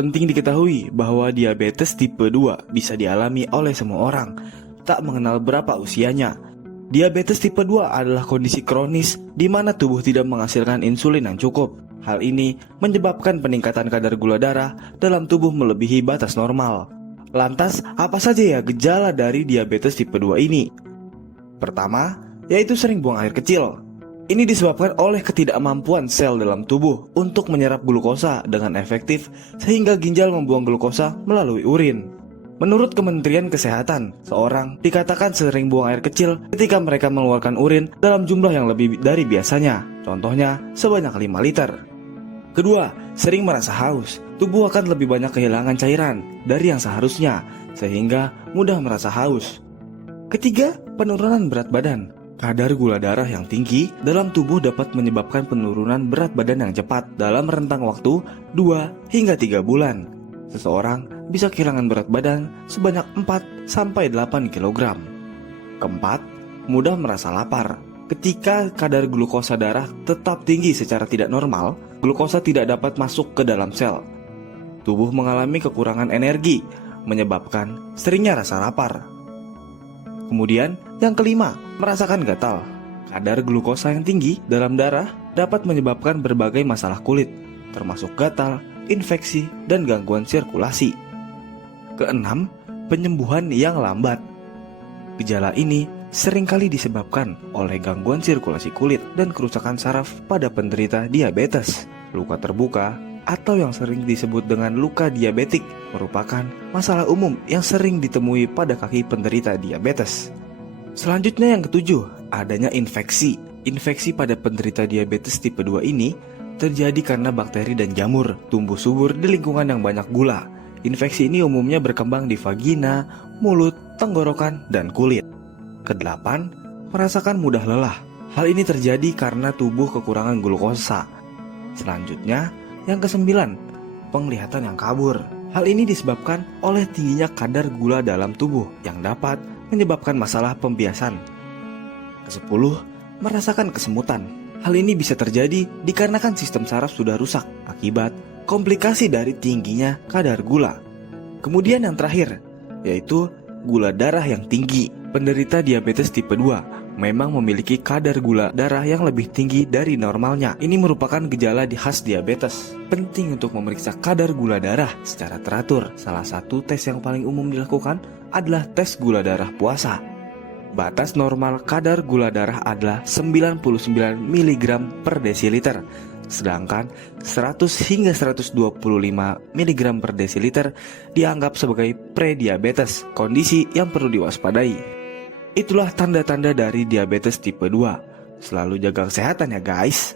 Penting diketahui bahwa diabetes tipe 2 bisa dialami oleh semua orang, tak mengenal berapa usianya. Diabetes tipe 2 adalah kondisi kronis di mana tubuh tidak menghasilkan insulin yang cukup. Hal ini menyebabkan peningkatan kadar gula darah dalam tubuh melebihi batas normal. Lantas, apa saja ya gejala dari diabetes tipe 2 ini? Pertama, yaitu sering buang air kecil. Ini disebabkan oleh ketidakmampuan sel dalam tubuh untuk menyerap glukosa dengan efektif sehingga ginjal membuang glukosa melalui urin. Menurut Kementerian Kesehatan, seorang dikatakan sering buang air kecil ketika mereka mengeluarkan urin dalam jumlah yang lebih dari biasanya, contohnya sebanyak 5 liter. Kedua, sering merasa haus. Tubuh akan lebih banyak kehilangan cairan dari yang seharusnya, sehingga mudah merasa haus. Ketiga, penurunan berat badan. Kadar gula darah yang tinggi dalam tubuh dapat menyebabkan penurunan berat badan yang cepat dalam rentang waktu 2 hingga 3 bulan. Seseorang bisa kehilangan berat badan sebanyak 4-8 kg. Keempat, mudah merasa lapar. Ketika kadar glukosa darah tetap tinggi secara tidak normal, glukosa tidak dapat masuk ke dalam sel. Tubuh mengalami kekurangan energi, menyebabkan seringnya rasa lapar. Kemudian, yang kelima, merasakan gatal. Kadar glukosa yang tinggi dalam darah dapat menyebabkan berbagai masalah kulit, termasuk gatal, infeksi, dan gangguan sirkulasi. Keenam, penyembuhan yang lambat. Gejala ini seringkali disebabkan oleh gangguan sirkulasi kulit dan kerusakan saraf pada penderita diabetes. Luka terbuka atau yang sering disebut dengan luka diabetik merupakan masalah umum yang sering ditemui pada kaki penderita diabetes. Selanjutnya yang ketujuh, adanya infeksi. Infeksi pada penderita diabetes tipe 2 ini terjadi karena bakteri dan jamur tumbuh subur di lingkungan yang banyak gula. Infeksi ini umumnya berkembang di vagina, mulut, tenggorokan, dan kulit. Kedelapan, merasakan mudah lelah. Hal ini terjadi karena tubuh kekurangan glukosa. Selanjutnya, yang kesembilan, penglihatan yang kabur. Hal ini disebabkan oleh tingginya kadar gula dalam tubuh yang dapat menyebabkan masalah pembiasan. Kesepuluh, merasakan kesemutan. Hal ini bisa terjadi dikarenakan sistem saraf sudah rusak akibat komplikasi dari tingginya kadar gula. Kemudian yang terakhir, yaitu gula darah yang tinggi. Penderita diabetes tipe 2 memang memiliki kadar gula darah yang lebih tinggi dari normalnya. Ini merupakan gejala khas diabetes. Penting untuk memeriksa kadar gula darah secara teratur. Salah satu tes yang paling umum dilakukan adalah tes gula darah puasa. Batas normal kadar gula darah adalah 99 mg per desiliter. Sedangkan 100 hingga 125 mg per desiliter dianggap sebagai prediabetes, kondisi yang perlu diwaspadai. Itulah tanda-tanda dari diabetes tipe 2. Selalu jaga kesehatan ya guys.